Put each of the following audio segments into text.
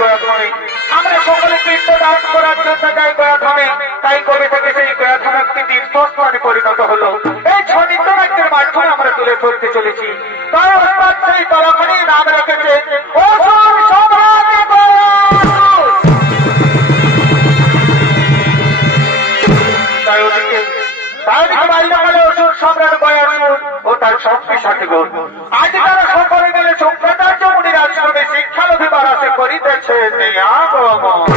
গয়াধামে আমরা সকলে তীর্থদান করার জন্য যাই গয়াধামে। তাই কবে থেকে সেই গয়াধাম একটি তীর্থস্থানে পরিণত হলো। এই ছনিত্য রাজ্যের মাধ্যমে আমরা তুলে ধরতে চলেছি। তাই অর্থাৎ সেই তলাখানি নাম রেখেছে অসুর সম্রাট গয়াসুর। তাই ওদিকে বাল্যকালে অসুর সম্রাট গয়াসুর ও তার সঙ্গী সাথীগণ আজ তারা সকলে মিলে শুক্রাচার্য মুনির আশ্রমে শিক্ষালভিবার আশে করিতেছে আগমন।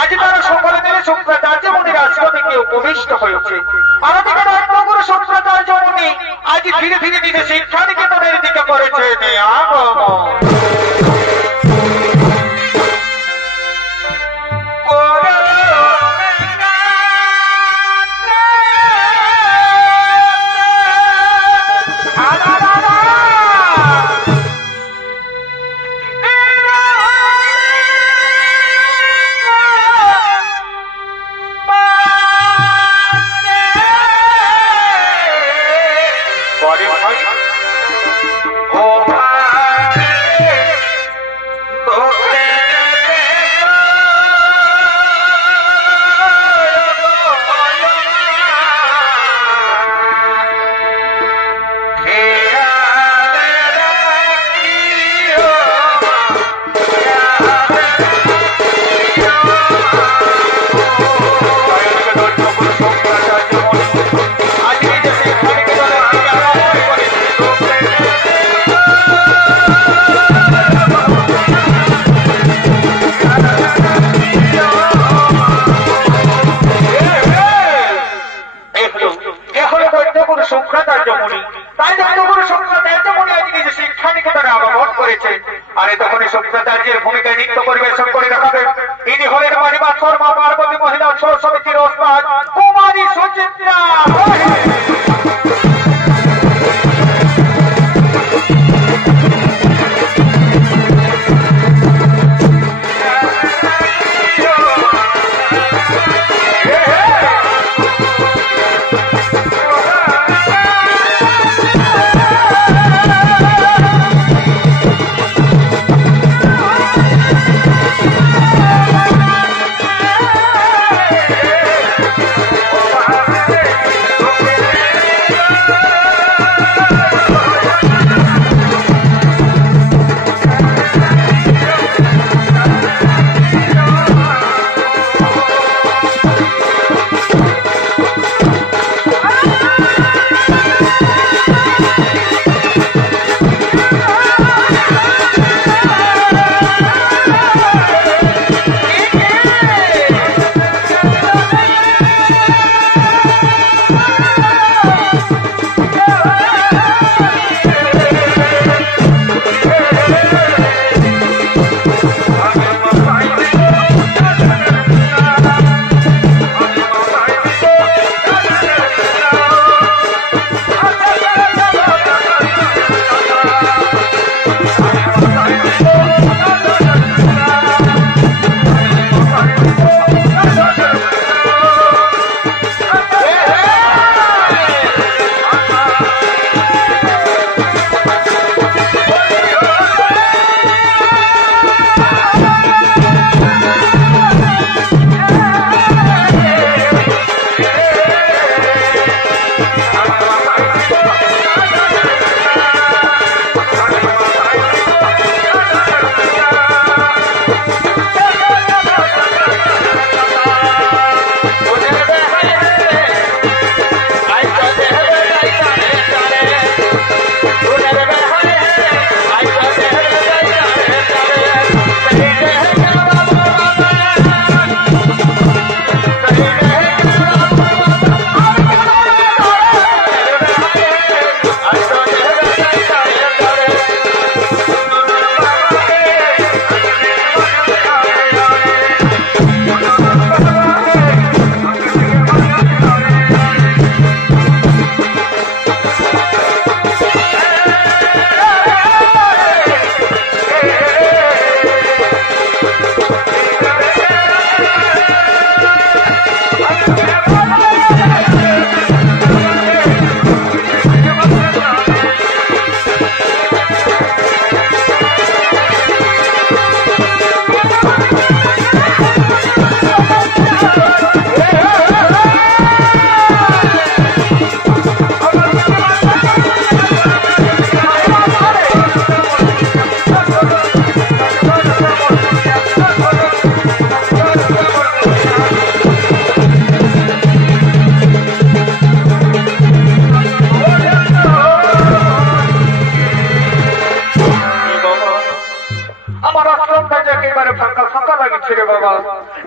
আজ তারা সকলে মিলে শুক্রাচার্য মুনির আশ্রমে উপবিষ্ট হয়েছে। শুক্রাচার্য মুনি আজ ধীরে ধীরে ধীরে শিক্ষা নিকেতনের দিকে করেছে আগমন। রাজের ভূমিকায় নৃত্য পরিবেশন করে দেখাবেন। ইনি হলেন মানিবা শর্মা পার্বতী মহিলা উৎসব সমিতির ওস্তাদ কুমারী সুচিত্রা।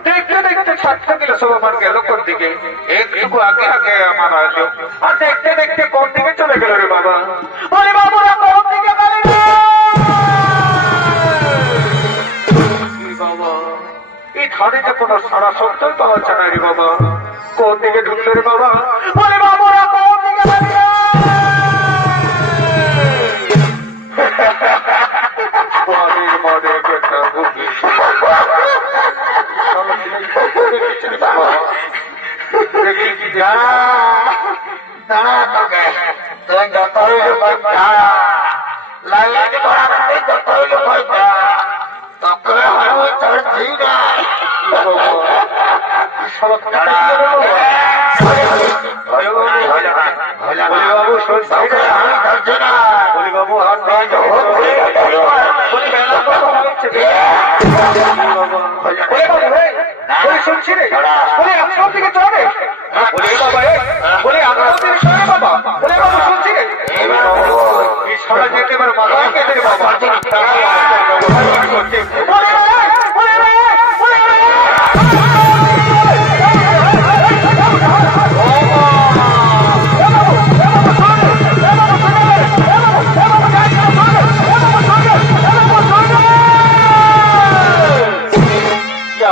देखते देखते छठ गल सब আমার গেল কোন দিকে একটু আগে আগে আমার আসলো আর দেখতে দেখতে কোন দিকে চলে গেল রে বাবা বলে বাবুরা কোন দিকে গেলে বাবা এই ধারে কোনো সারা শব্দ পাওয়া যায় না রে বাবা কোন দিকে ঢুকলো রে বাবা বলে বাবুরা কোন দিকে গেলে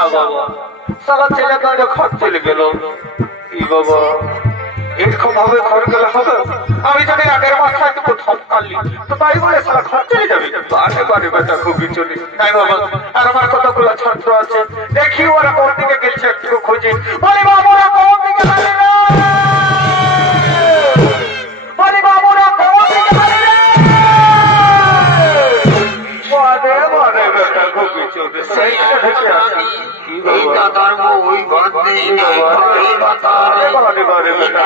বাবা সারা ছেলে মেয়েরা ঘর চলে গেল কি বাবা এরকম ভাবে ঘর গেলে হবে আমি যদি আগের মাথায় একটু ধমকালি তো তাই বলে সারা ঘর চলে যাবে বারে বারে বেটা খুবই চলে তাই বাবা আর আমার কতগুলো ছাত্র আছে দেখি ওরা কোন দিকে গেছে একটু খুঁজে বলি বাবুরা কোন দিকে গেলে বলি বাবুরা কোন দিকে গেলে বারে বারে বেটা খুবই চলে সেইটা দেখে আসি এই দাদার ওই বাদ নেই এই বাতারে বারে বারে বেটা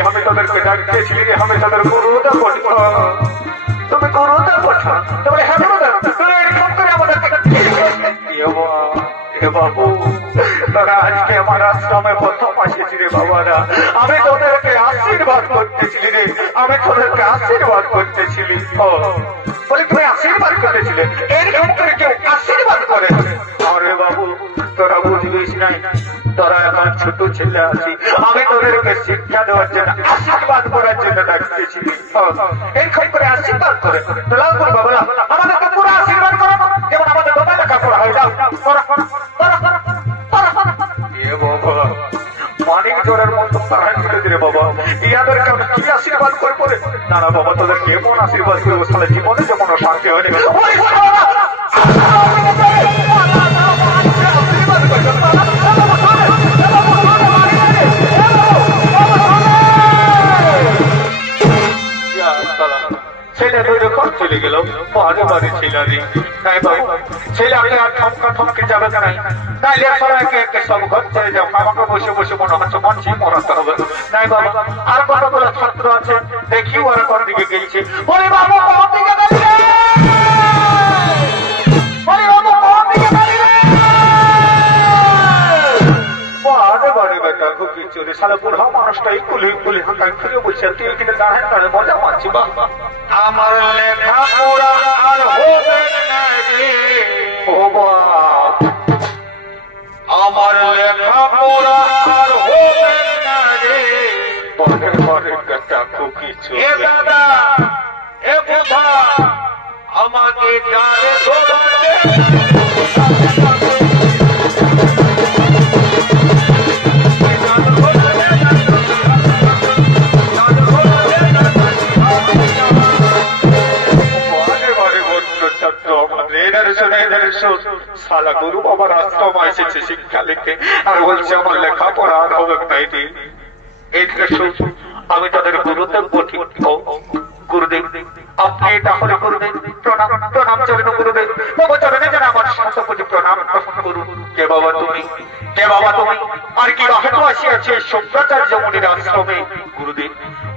हमें तदर डाकते हमें तदर गुरुदा पठा तुम्हें गुरुदा पठा तुम्हें बाबू তোরা আজকে আমার আশ্রমে প্রথম আসেছিলি বাবারা আমি তোদেরকে আশীর্বাদ করতেছিলি রে আমি তোদেরকে আশীর্বাদ করতেছিলি বলে তুমি আশীর্বাদ করেছিলে এরকম করে কেউ আশীর্বাদ করে আরে বাবু তোরা বুঝবিস নাই তোরা এখন ছোট ছেলে আছি আমি তোদেরকে শিক্ষা দেওয়ার জন্য আশীর্বাদ করার জন্য ডাকতেছিলি এরকম করে আশীর্বাদ করে তোরা বাবা আমাদেরকে পুরো আশীর্বাদ করো যেমন আমাদের বাবা লেখা করা হয় যাও মানিক জোরের মতো সাহায্য করে দিলে বাবা ইয়াদেরকে আমি কি আশীর্বাদ করবো রে না না বাবা তোদের কেমন আশীর্বাদ করবো তাহলে জীবনে যেমন শান্তি হয়নি ছেলে ধরে ঘর চলে গেল বারে বারে ছেলে তাই বাবু ছেলে আপনি আর থমকা থমকে যাবে নাই তাইলে সবাইকে একটা সব ঘর চলে যাও আমাকে বসে বসে মনে হচ্ছে মঞ্চে মরাতে হবে তাই বাবা আর কতগুলো ছাত্র আছে দেখি ওরা কোন দিকে গেছে বলে বাবু কোন দিকে গেছে বলে বাবু কোন দিকে গেছে বারে বারে বেটা খুব চলে সারা বুড়া মানুষটা এই কুলি হাঁকাই ফিরে বলছে তুই এখানে দাঁড়ায় তাহলে মজা পাচ্ছি বাবা আমার লেখা পড়া আর হবে না রে ও বাপ আমার লেখা পড়া আর হবে না রে পরে পরে কথা খুব কিছু এ দাদা এ বোধা আমাকে ডালে ধরবে সালা গুরু আমার আশ্রম এসেছে শিক্ষা লিখতে আর বলছে আমার লেখাপড়া আর হবে নাই আমি তাদের গুরুদেব গুরুদেব আপনি তাহলে গুরুদেব প্রণাম প্রণাম চরণ গুরুদেব বাবা চরণে যেন আমার শতকোটি প্রণাম করুন কে বাবা তুমি কে বাবা তুমি আর কি আহত আসিয়াছে শুক্রাচার্য মুনির আশ্রমে গুরুদেব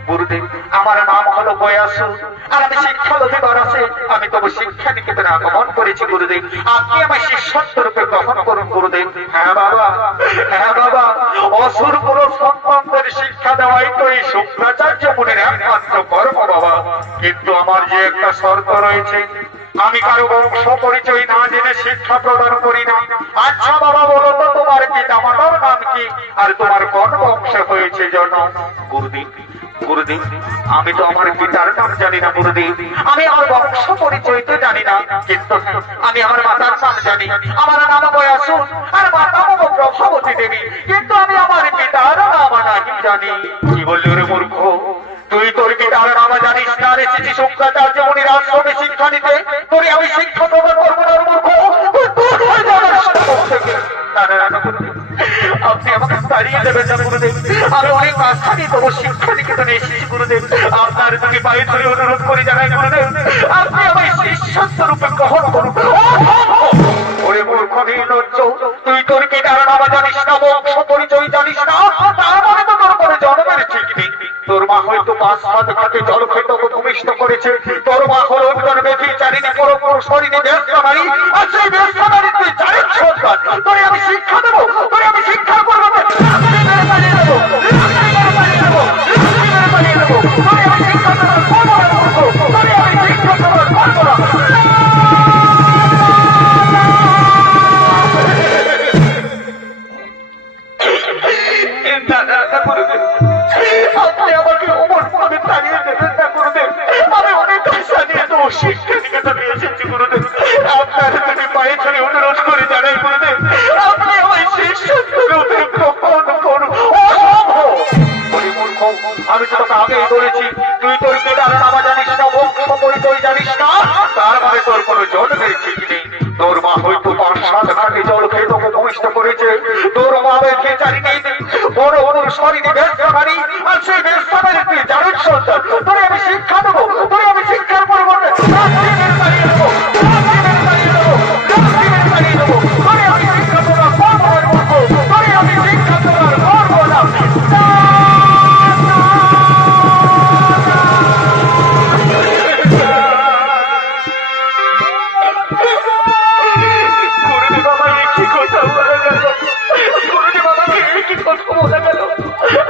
গুরুদেব আমার নাম হলো বয়াসু আর আমি শিক্ষা অধিকার আছে আমি তবু শিক্ষা নিকেতনে আগমন করেছি গুরুদেব আপনি আমার শিষ্যত্ব রূপে গ্রহণ করুন গুরুদেব হ্যাঁ বাবা অসুর পুরো সন্তানদের শিক্ষা দেওয়াই তো এই শুক্রাচার্য মুনির একমাত্র কর্ম বাবা কিন্তু আমার যে একটা শর্ত রয়েছে আমি কারো বংশ পরিচয় না জেনে শিক্ষা প্রদান করি না আচ্ছা বাবা বলো তো তোমার পিতা মাতার নাম কি আর তোমার কোন বংশ হয়েছে জন্ম গুরুদেব গুরুদেব আমি তো আমার পিতার নাম জানি না গুরুদেব আমি আমার বংশ পরিচয় তো জানি না কিন্তু আমি আমার মাতার নাম জানি আমার নাম বয়াসু আর মাতা বাবা প্রভাবতী দেবী কিন্তু আমি আমার পিতার নাম নাকি জানি কি বললি রে মূর্খ তুই তোর পিতার নাম জানিস না এসেছি শুক্রাচার্য মুনির আশ্রমে শিক্ষা নিতে তোরে আমি শিক্ষা প্রদান করবো না মূর্খ আপনি আমাকে তাড়িয়ে দেবেন না গুরুদেব আমি অনেক আশা নিয়ে তবু শিক্ষা নিকেতনে এসেছি গুরুদেব আপনার তুমি পায়ে ধরে অনুরোধ করে জানাই গুরুদেব আপনি আমার শিষ্যত্ব রূপে গ্রহণ করুন ওরে মূর্খ নির্লজ্জ তুই তোর পিতার নাম জানিস না বংশ পরিচয় জানিস না তার মানে তো তোর কোনো জন্মের ঠিক নেই তোর মা হয়তো 5-7 ঘাটে জল খেতে ভূমিষ্ঠ করেছে তোর মা হলো একজন বেশি চারিনি পুরো শরীরে ব্যস্ত নারী আর সেই ব্যস্ত নারী তুই জানিস সন্তান তোরে আমি শিক্ষা দেবো তোরে আমি শিক্ষা করবো না গুরুদেব, আপনি আমাকে অমর ভাবে তাড়িয়ে দেবেন না গুরুদেব। আমি অনেক আশা নিয়ে তো শিক্ষা নিকেতনে এসেছি গুরুদেব। আপনার তুমি পায়ে ধরে অনুরোধ করে জানাই গুরুদেব, আপনি আমায় শেষ সত্যরূপে গ্রহণ করুন। আমি তো তোকে আগেই বলেছি, তুই তোর পিতার নামা জানিস না, বংশ পরিচয় জানিস না, তার মানে তোর কোনো জন্মের ঠিক নেই। তোর মা হয়তো ৫-৭ ঘাটে জল খেয়ে তোকে ভূমিষ্ঠ করেছে। তোর মা খেয়ে চারিনি বড় বড় শরীরে বেশারি, আর সেই বেশারি তুই জানিস সন্তান। তোরে আমি শিক্ষা দেবো, তোরে আমি শিক্ষার পরিবর্তে তোরে আমি শিক্ষা দেওয়ার পর বলবো, তোরে আমি শিক্ষা দেওয়ার পর বললাম।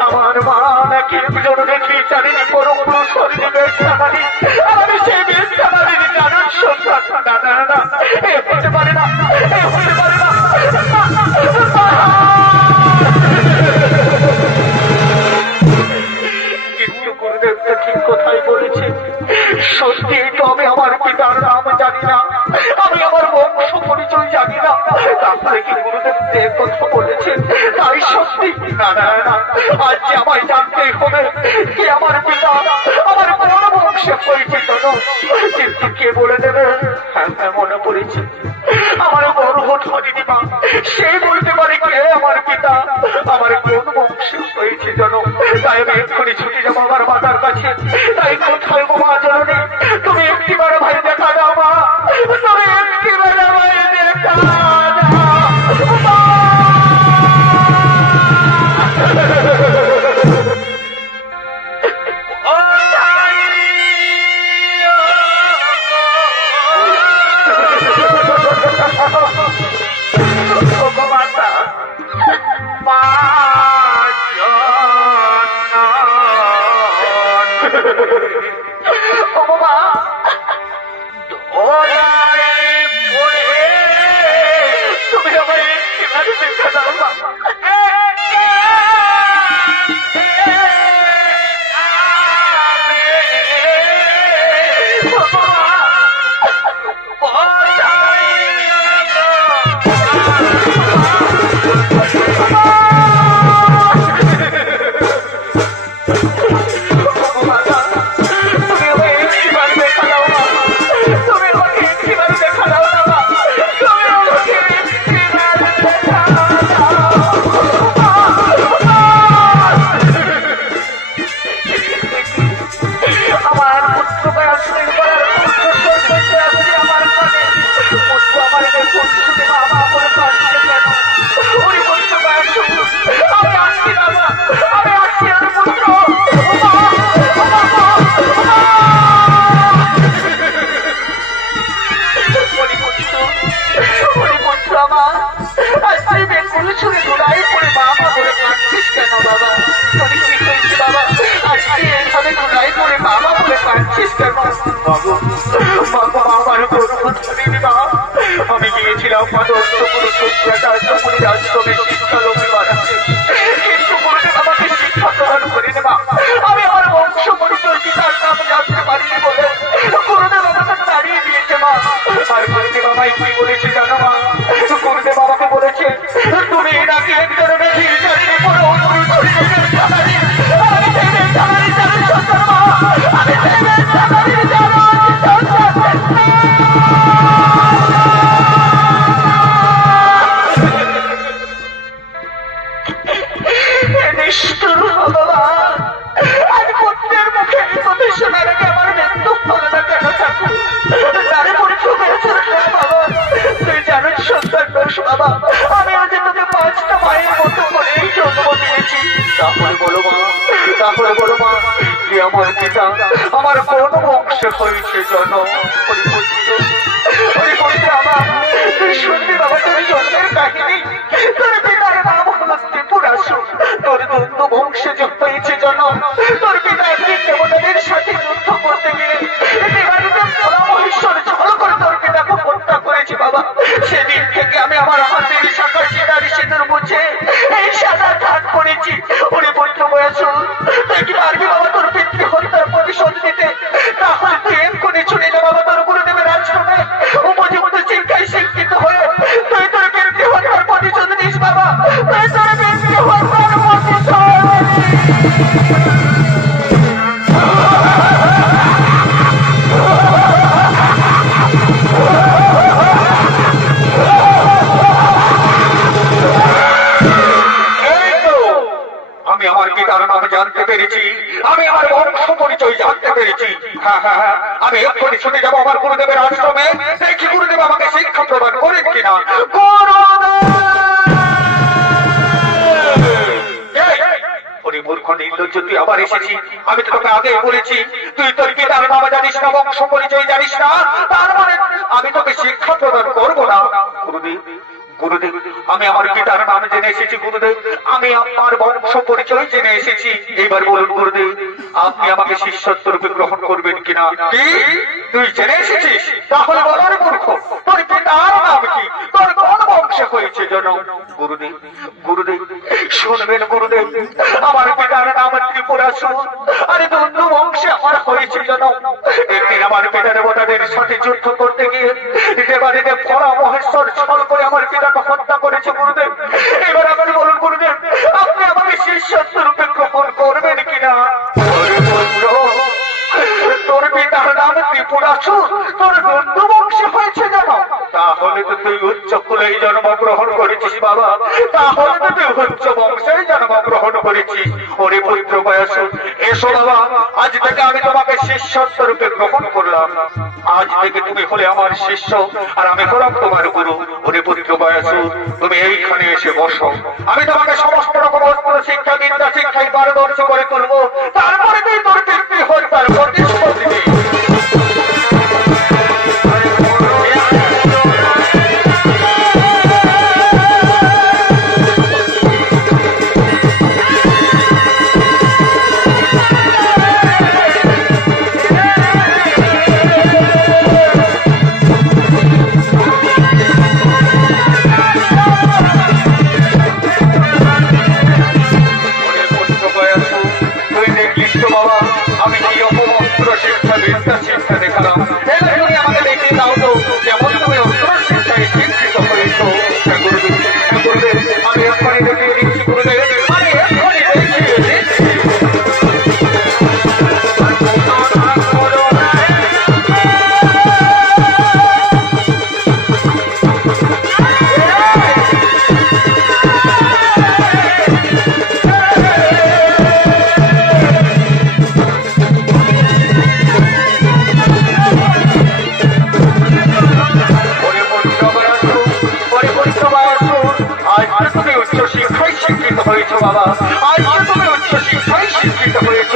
আমার মা নাকি একজন দেখি জানিনি পরম শরীরে বেশারি, আমি সেই বেশারি জানার সন্তান। না না না, এ হতে পারে না, এ হতে পারে না। কিন্তু গুরুদেবটা ঠিক কথাই বলেছে, সত্যি তো আমি আমার পিতার নাম জানি না, আমি আমার বংশ পরিচয় জানি না। তারপরে কি গুরুদেব যে কথা বলেছেন তাই সত্যি? না না না, আজ যে আমায় জানতেই হবে কি আমার পিতা আমার বড় বংশে পরিচিত। কিন্তু কে বলে দেবে? হ্যাঁ হ্যাঁ, মনে পড়েছে, আমার বড় হরিণী মা, সেই বলতে পারে কে আমার পিতা আমার কোন বংশে হয়েছে জন। তাই আমি এক্ষুনি ছুটে যাবো আমার মাতার কাছে। তাই কোথায় গো মা জননী, তুমি একটিবার ভাই দেখা দাও মা, তুমি একটিবার ভাই দেখা দাও। তুমি আমার একটিবারে দেখা দাও মা। আমি গিয়েছিলাম কিন্তু আমাকে শিক্ষা প্রদান করে দেবা। আমি আমার বংশ পরিচয় পিতার নাম জানতে পারিনি বলে গুরুদেব আমাকে তাড়িয়ে দিয়েছে মা। আর গুরুদেব আমায় কি বলেছে জানো মা? গুরুদেব আমাকে বলেছে তুমি নাকি একজন নিষ্ঠুর ভগবান, আজ পুত্রের মুখে কথা শোনার আগে আমার মৃত্যু হলো না কেন ঠাকুর? তারে পরীক্ষা করেছিল বাবা, তুই জানিস সন্তান দোষ বাবা, আমি আজ তোকে 5টা মায়ের মতো করে জন্ম দিয়েছি। তাহলে বলো মা, তাহলে বলো মা, কি আমার পিতা আমার কোন বংশে হয়েছে জন্ম? শুনবি বাবা তোর জন্মের কাহিনী। তোর পিতার নাম হলো ত্রিপুরাসুর, তোর দ্বন্দ্ব বংশে যুক্ত হয়েছে জন্ম। তোর পিতা একদিন দেবতাদের সাথে যুদ্ধ করতে গিয়ে ছল করে তোর পিতাকে হত্যা করেছে বাবা। সেদিন থেকে আমি আমার হাতের শাখা সিঁড়ারি সিঁদুর মুছে এই সাদা ধান করেছি। ওরে বলতে জানতে পেরেছি, আমি আমার বংশ পরিচয় জানতে পেরেছি। হ্যাঁ হ্যাঁ হ্যাঁ, আমি এক্ষুনি ছুটে যাবো আমার গুরুদেবের আশ্রমে, দেখি গুরুদেব আমাকে শিক্ষা প্রদান করেন কিনা। মূর্খ নির্লজ্জ, তুই আবার এসেছি। আমি তো তোকে আগেই বলেছি তুই তোর পিতার নাম জানিস না, বংশ পরিচয় জানিস না, তার মানে আমি তোকে শিক্ষা প্রদান করবো না। গুরুদেব গুরুদেব, আমি আমার পিতার নাম জেনে এসেছি গুরুদেব, আমি আপনার বংশ পরিচয় জেনে এসেছি। এইবার বলুন গুরুদেব, আপনি আমাকে শিষ্যত্ব রূপে গ্রহণ করবেন কিনা? কি তুই জেনে এসেছিস? তাহলে বলার মূর্খ, তোর পিতার নাম কি, তোর কোন বংশে হয়েছে জন্ম? গুরুদেব গুরুদেব শুনবেন গুরুদেব, আমার পিতার নাম ত্রিপুরাসুর, আরে বন্ধু বংশে আমার হয়েছে জন্ম। একদিন আমার পিতা দেবতাদের সাথে যুদ্ধ করতে গিয়ে দেবাদিদেব ভরা মহেশ্বর ছল করে আমার পিতাকে হত্যা করেছে গুরুদেব। এবার আপনি বলুন গুরুদেব, আপনি আমাকে শিষ্যত্ব রূপে গ্রহণ করবেন কিনা? তোর পিতার নাম ত্রিপুরাসুর, তোর বন্ধু বংশে হয়েছে জানো? তাহলে তো তুই উচ্চ কুলেই জন্মগ্রহণ করেছিস বাবা, তাহলে তো তুই উচ্চ বংশেই জন্মগ্রহণ করেছিস। ওরে পুত্র বয়সু, এসো বাবা, আজ থেকে আমি তোমাকে শিষ্যত্ব রূপে গ্রহণ করলাম। আজ থেকে তুমি হলে আমার শিষ্য আর আমি হলাম তোমার গুরু। ওরে পুত্র বয়সু, তুমি এইখানে এসে বসো, আমি তোমাকে সমস্ত রকম অস্ত্র শিক্ষা বিদ্যা শিক্ষায় পারদর্শী করে তুলবো, তারপরে তুই তোর কীর্তি হত্যার প্রতিশ্রুতি দিবি। শিক্ষা দেখালাম, এবার তুমি আমাকে দেখে দাও তো যেমন তুমি অস্ত্র শিক্ষায় শিক্ষিত হয়েছো। গুরুদেব, আমি এক্ষুনি দেখিয়ে দিচ্ছি গুরুদেব, আমি এক্ষুনি দেখিয়ে দিচ্ছি। বাবা, আজ তুমি উচ্চ শিক্ষায় শিক্ষিত হয়েছ,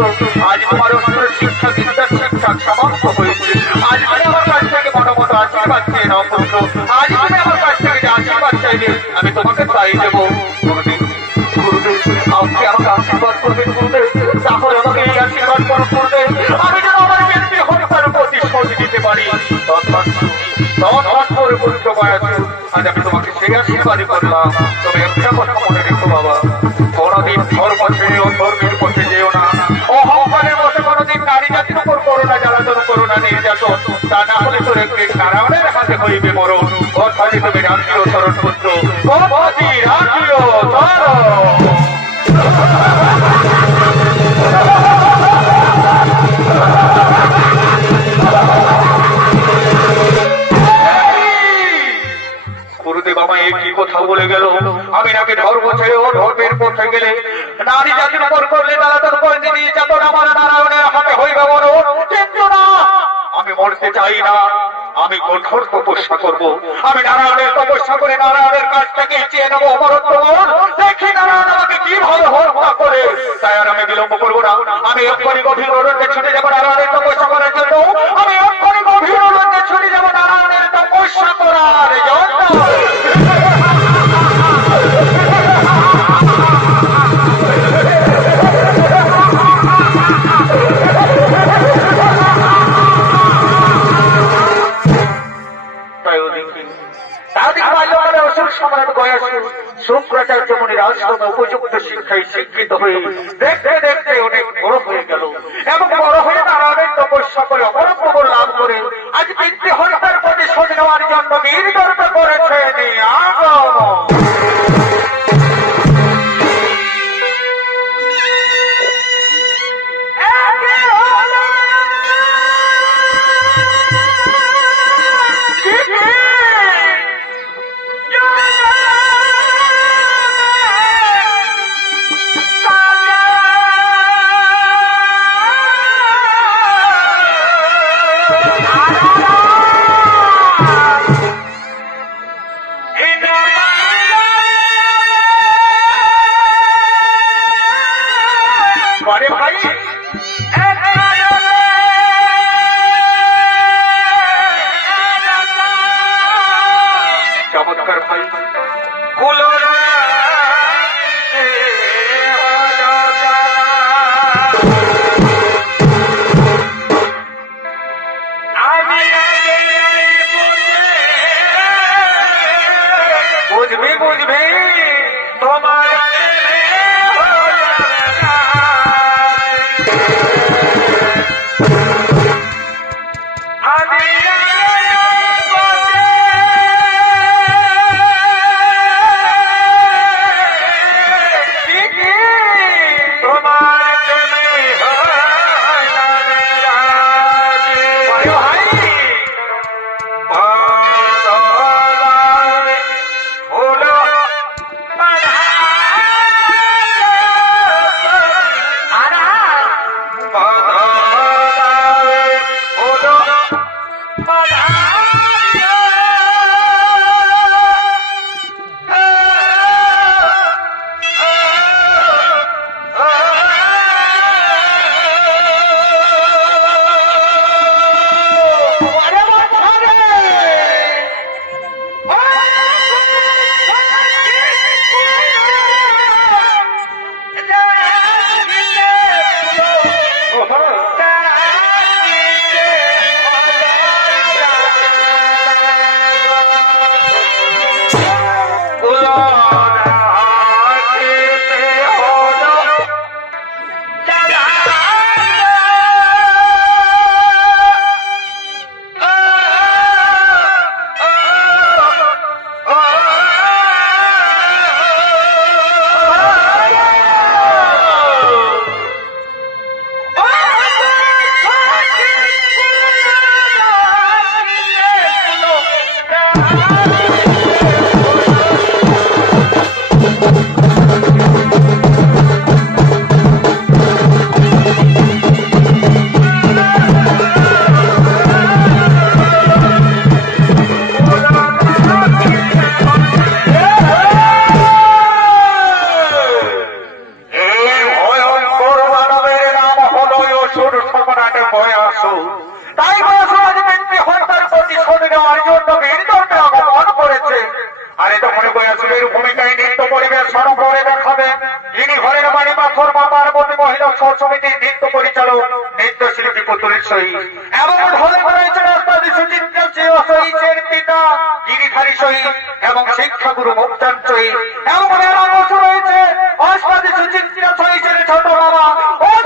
আজ তোমার অস্ত্র শিক্ষা বিদ্যার শিক্ষা সমাপ্ত হয়েছে। আজ তুমি আমার কাছ থেকে মনোমত আশীর্বাদ চেয়ে নাও পুত্র, আজ তুমি আমার কাছ থেকে যে আশীর্বাদ চাইবে আমি তোমাকে তাই দেবো। গুরুদেব গুরুদেব, আপনি আমাকে আশীর্বাদ করবেন গুরুদেব, তাহলে আমাকে এই আশীর্বাদ করুন গুরুদেব, আমি যেন আমার কীর্তি হত্যার প্রতিশোধ দিতে পারি। পুত্র বয়স, আজ আমি তোমাকে সেই আশীর্বাদই করলাম। তবে একটা কথা মনে রেখো বাবা, কোনদিন ধর্ম ছেড়ে অধর্মের পথে যেও না, অহংকারের মধ্যে কোনদিন নারী জাতির উপর করো না, জ্বালাতন করো না, নির্যাতন, তা না হলে তোর একটি নারায়ণের হাতে হইবে মরণ। কথাটি তুমি রাখিও শরণ পুত্র, কথাটি রাখিও শরণ। গুরুদেব আমায় একই কথা বলে গেল, আমি নাকি ধর্ম ছেড়ে ও ধর্মের পথে গেলে নারী জাতির উপর করলে জ্বালাতন করলে নির্যাতন আমার নারায়ণের হাতে হইবে মরণ। কিন্তু না, আমি মরতে চাই না, আমি কঠোর তপস্যা করব, আমি নারায়ণের তপস্যা করে নারায়ণের কাছ থেকে চেয়ে নেবো অমরত্ব। দেখি নারায়ণ আমাকে কিভাবে হত্যা করে, তাই আর আমি বিলম্ব করবো না, আমি এক্ষুনি গভীর অরণ্যে ছুটে যাবো নারায়ণের তপস্যা করার জন্য, আমি এক্ষুনি গভীর অরণ্যে ছুটে যাবো নারায়ণের তপস্যা করার জন্য। শুক্রাচার্য মুনির আশ্রমে উপযুক্ত শিক্ষায় শিক্ষিত হয়ে দেখতে দেখতে অনেক বড় হয়ে গেল এবং বড় হয়ে নারায়ণের তপস্যা করে অমরত্ব লাভ করে আজ পিতৃ হত্যার প্রতিশোধ নেওয়ার জন্য বীর গর্ব করেছেন। বারে ভাই চমৎকার ভাই কুলোরা বুঝবি বুঝবি তোমার সমিতির নৃত্য পরিচালক নৃত্যশিল্পী পুতুলের সহিত এবং ঢলে রয়েছে রাস্তাদি সুচিত্রা সহিতের পিতা গিরিধারী সহিত এবং শিক্ষাগুরু মুক্তান সহিত এবং রয়েছে অস্তাদি সুচিত্রা সহিতের ছোট বাবা ও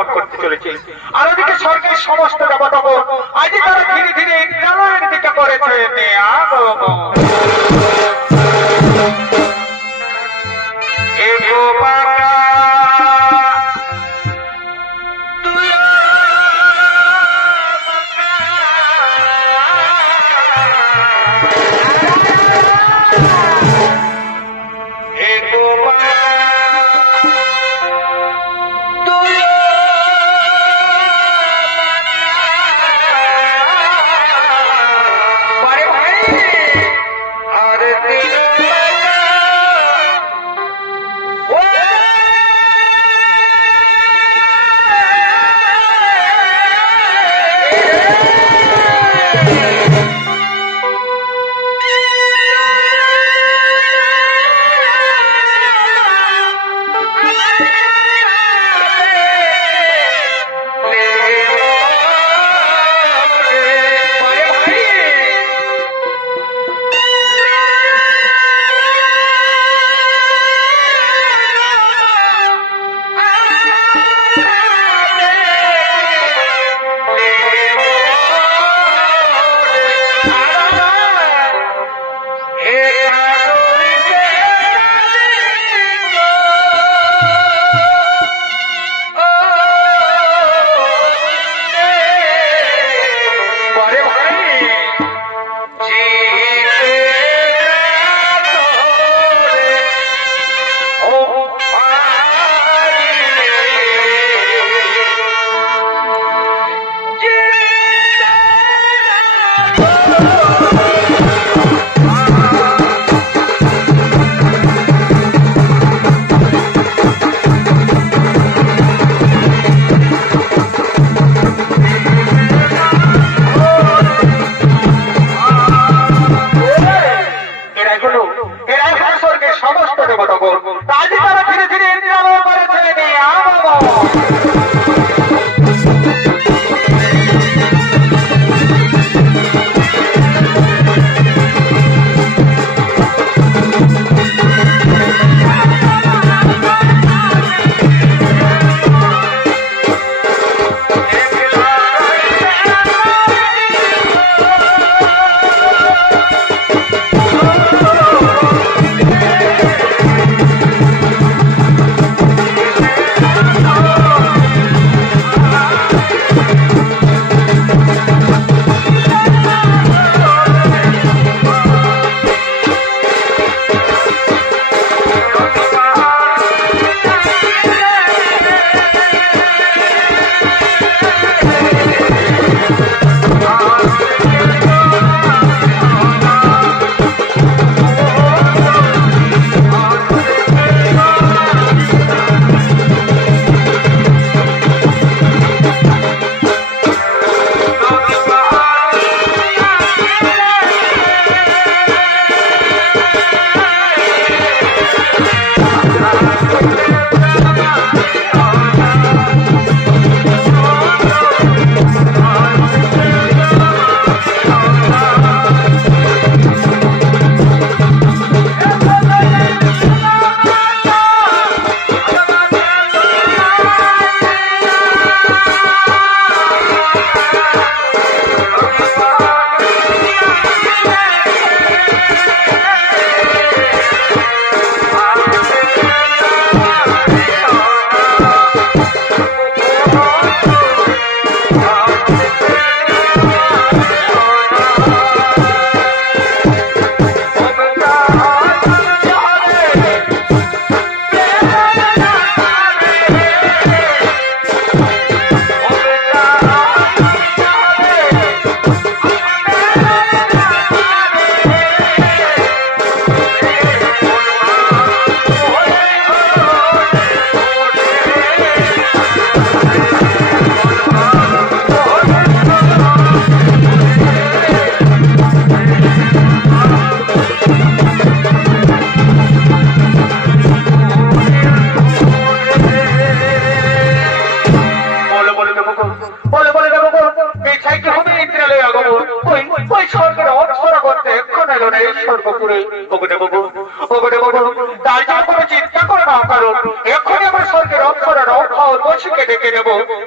গমন করতে চলেছে। আর ওদিকে স্বর্গের সমস্ত দেবতাগণ আজ তারা ধীরে ধীরে ইন্দ্রালয়ের দিকে করেছে আগমন।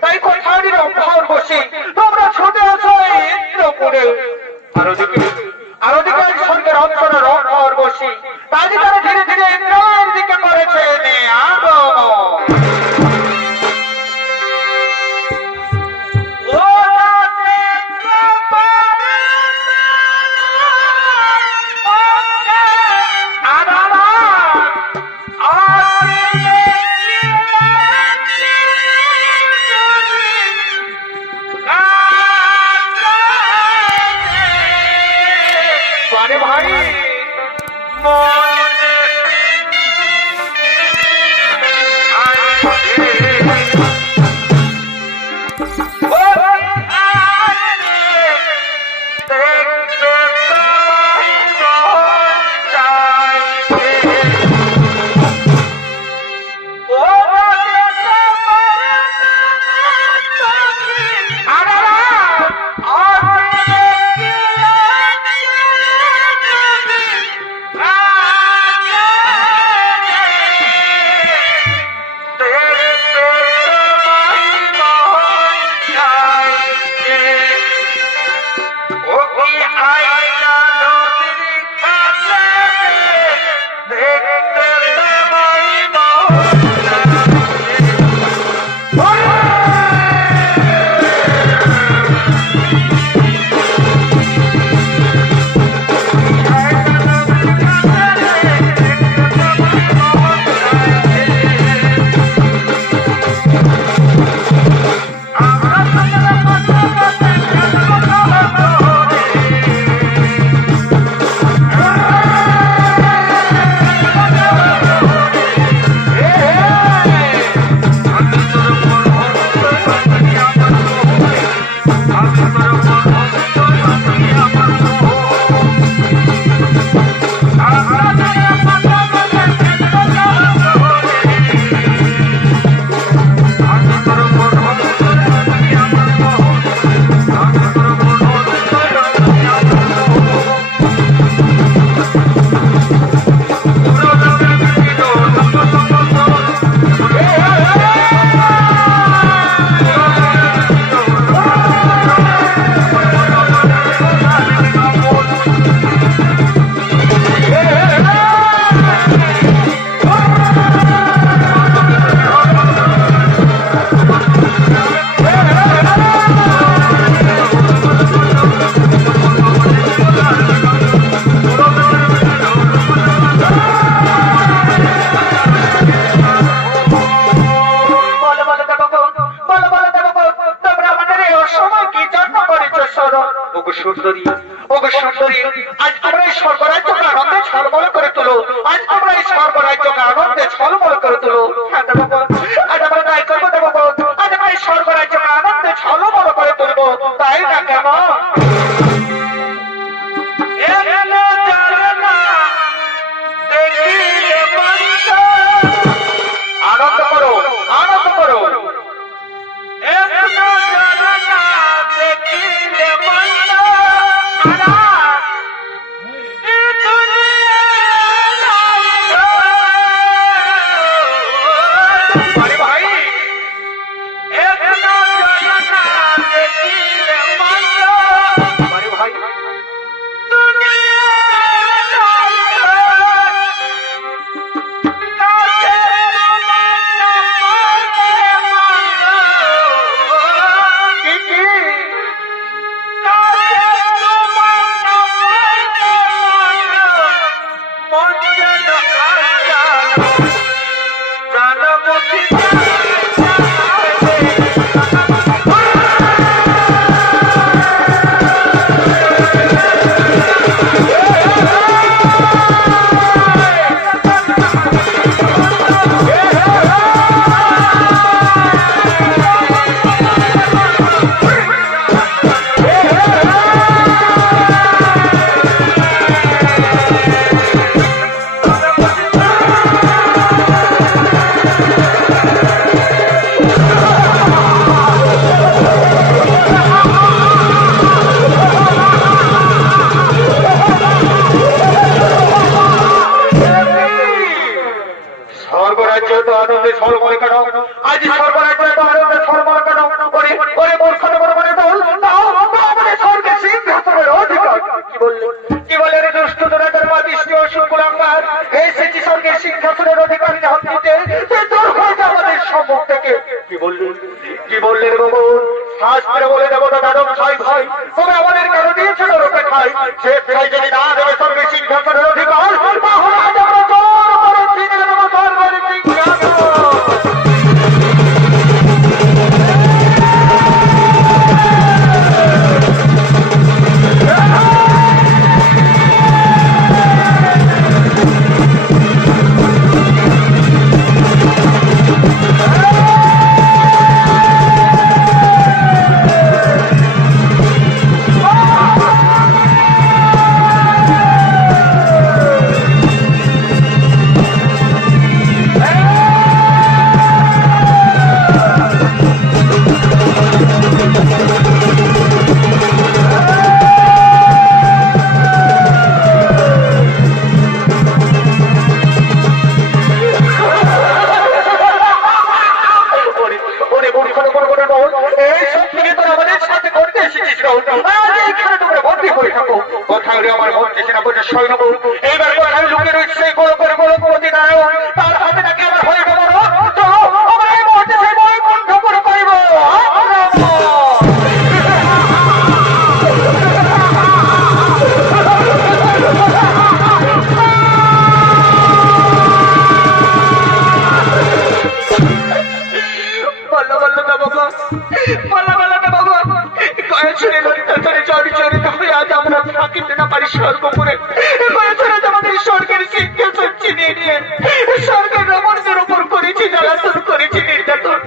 তাই কোথায় অম্ভার বসে তোমরা ছুটে আসো ইন্দ্রপুরে। আর ওদিকে স্বর্গের অন্তরের অম্ভার বসে কাজে তারা ধীরে ধীরে ইন্দ্রের দিকে করেছে আগমন। শোন, শাস্ত্রে বলে দেবতা দাদক খাই ভাই, তবে আমাদের কেন দিয়েছে নরকে খাই? সে খাই যদি না দেবে স্বর্গে সিংহাসনের অধিকার, তাহলে আজ আমরা জোর করে চিনে নেব স্বর্গের সিংহাসন। এইবার কোথায় লুকিয়ে রয়েছে সেই গোল করে গোলপতি নারায়ণ, তার হাতে নাকি আমার হয়ে গেল। চলো আমরা এই মুহূর্তে সেই বই কণ্ঠ করে পাইব। স্বর্গপুরে আমাদের স্বর্গের সিংহাসন চিনিয়ে নিয়ে স্বর্গের রমণদের উপর করেছি জ্বালাতন, করেছি নির্যাতন।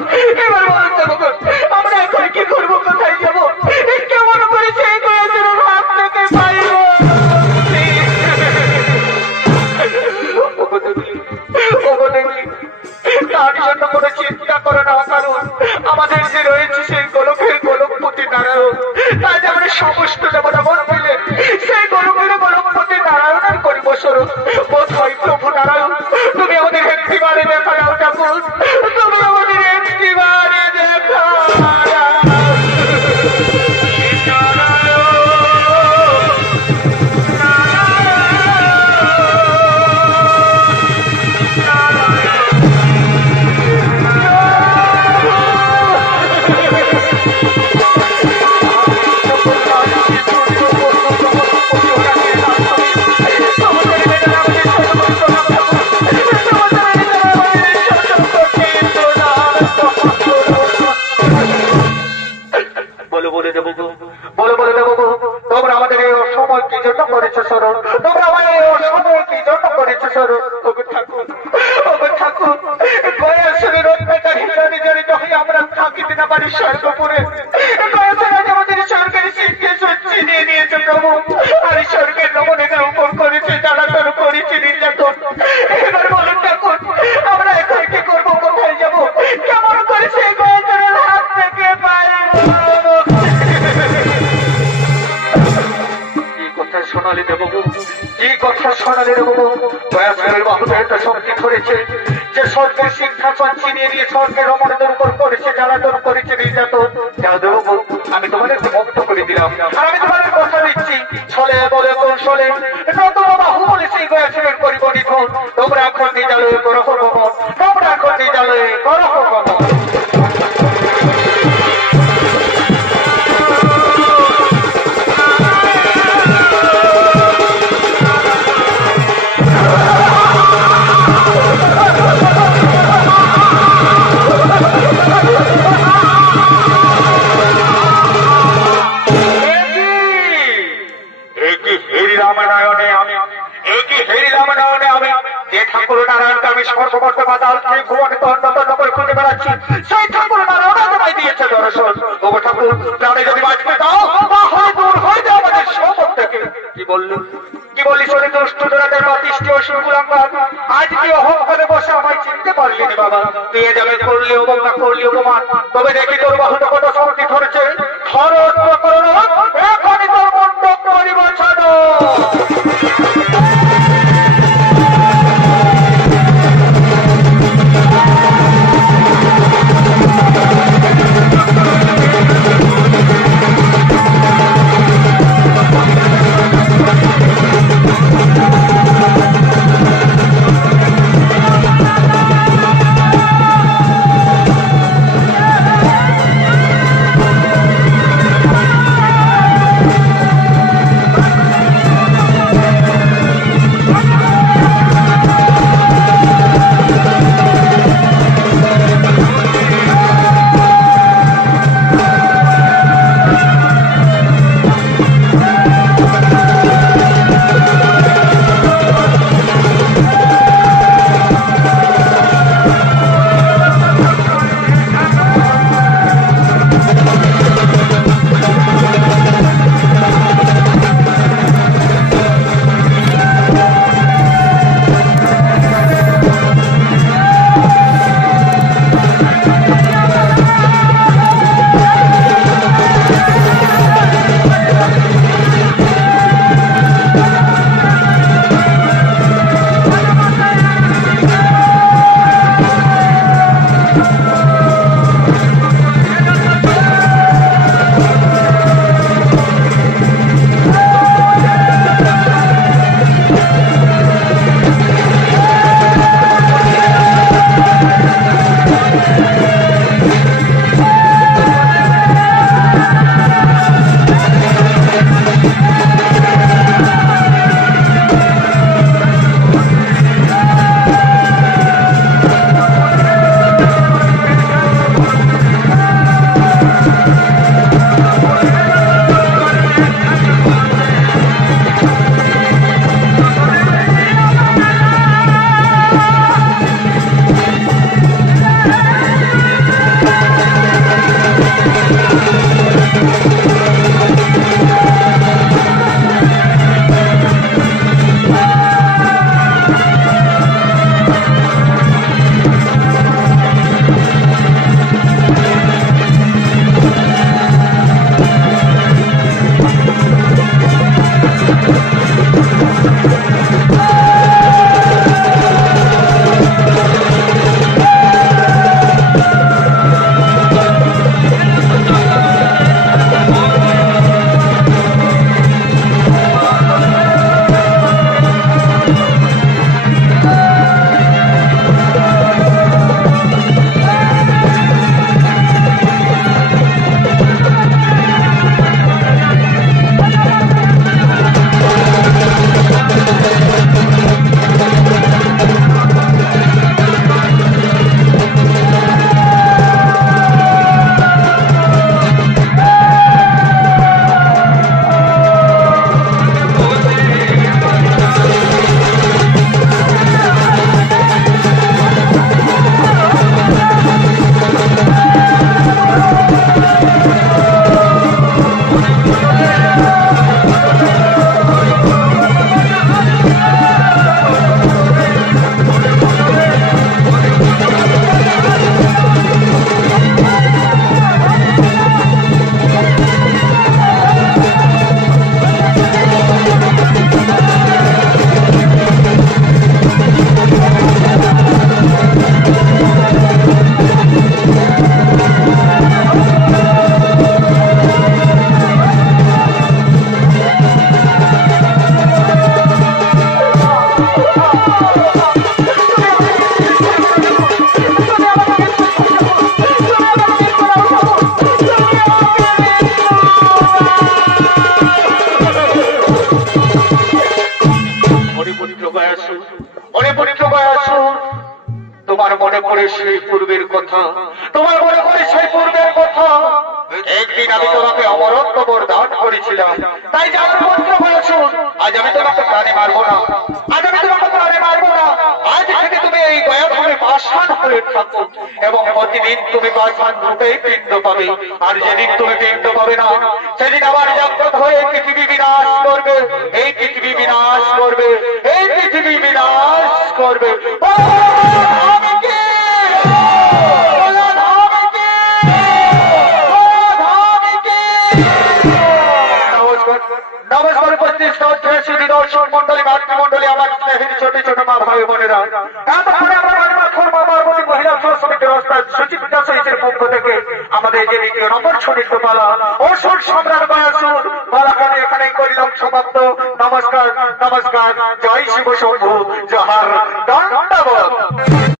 এবার বলুন দেবগণ, আমরা এখন কি করবো, কোথায় যাবো, কেমন করে সেই কয়েছের হাত থেকে পাইব? তার জন্য কোনো চিন্তা করো না, কারণ আমাদের যে রয়েছে সেই গোলকের গোলকপতি নারায়ণ, তাই আমরা সমস্ত দেবতাগণ মিলে সেই গোলকের গোলকপতি নারায়ণের করিব স্মরণ। বোধ হয় প্রভু নারায়ণ, তুমি আমাদের একটিবারে দেখা দাও ঠাকুর, তুমি আমাদের একটিবারে দেখা স্বর্গপুরে আমাদের সরকারি সিংহাসন চিনিয়ে নিয়েছে প্রভু, আর স্বর্গের রমণীদের উপর করেছে জ্বালাতন, করেছে নির্যাতন। এবার বলুন ঠাকুর, আমরা এখন কি করবো, কোথায় যাবো, কেমন করে সেই গয়ের হাত থেকে পাইব? কি কথা শোনালি দেবগু, কি কথা শোনালি দেবগু? বয়সের বাহুদের একটা শক্তি ধরেছে যে স্বর্গের সিংহাসন চিনিয়ে নিয়ে স্বর্গের রমণীদের উপর করেছে জ্বালাতন, করেছে নির্যাতন। আমি তোমাদের মুক্ত করে দিলাম, আর আমি তোমাদের কথা দিচ্ছি, ছলে বলে কৌশলে নতুন বাহু বলে সেই বয়সের করিব নিধন। তোমরা এখন নিজালয়ে করো ভ্রমণ, তোমরা এখন নিজালয়ে করো ভ্রমণ। সর্ববর্ত বাদাল সেই ভুবনে তন্ন করে খুঁজে বেড়াচ্ছি, সেই ঠাকুর নারায়ণ তোমায় দিয়েছে দর্শন। ওগো ঠাকুর, প্রাণে যদি বাঁচতে দাও তাহলে দূর হয়ে যাও আমাদের শপথ থেকে। কি বললি শরীর দুষ্ট জোড়াদের বাতিষ্ঠ ও শিবুলাঙ্গার, আজ কি অহংকারে বসে আমায় চিনতে পারলি না বাবা? তুই এ যাবে করলি অবজ্ঞা, করলি অপমান, তবে দেখি তোর বাহুত কত শক্তি ধরেছে। খরচ করো এখনই তোর মণ্ডপ করিব ছাড়ো। পড়ে সেই পূর্বের কথা, তোমার মনে পড়ে সেই পূর্বের কথা। একদিন আমি তোমাকে অমরত্ব বরদান করেছিলাম, তাই যে আমার পুত্র বলেছ, আজ আমি তোমাকে প্রাণে মারবো না, আজ আমি তোমাকে প্রাণে মারবো না। আজ থেকে তুমি এই গয়াধামে পাষাণ হয়ে থাকো এবং প্রতিদিন তুমি পাষাণ রূপে পিণ্ড পাবে। আর যেদিন তুমি পিণ্ড পাবে না, সেদিন আবার জাগ্রত হয়ে পৃথিবী বিনাশ করবে, এই পৃথিবী বিনাশ করবে, এই পৃথিবী বিনাশ করবে। নমস্কার উপস্থিত শ্রদ্ধেয় দর্শক মন্ডলী, মাতৃমন্ডলী, আমার স্নেহের ছোট ছোট মা ভাই বোনেরা, এতক্ষণে আমরা বাড়িমাখন মা পার্বতী মহিলা সমিতির রাস্তায় সুচিত্রা সহিতের পক্ষ থেকে আমাদের যে দ্বিতীয় নম্বর ছড়িত পালা অসুর সম্রাট গয়াসুর পালাখানে এখানে করিলাম সমাপ্ত। নমস্কার, নমস্কার, জয় শিব শম্ভু, জহার দণ্ডাবত।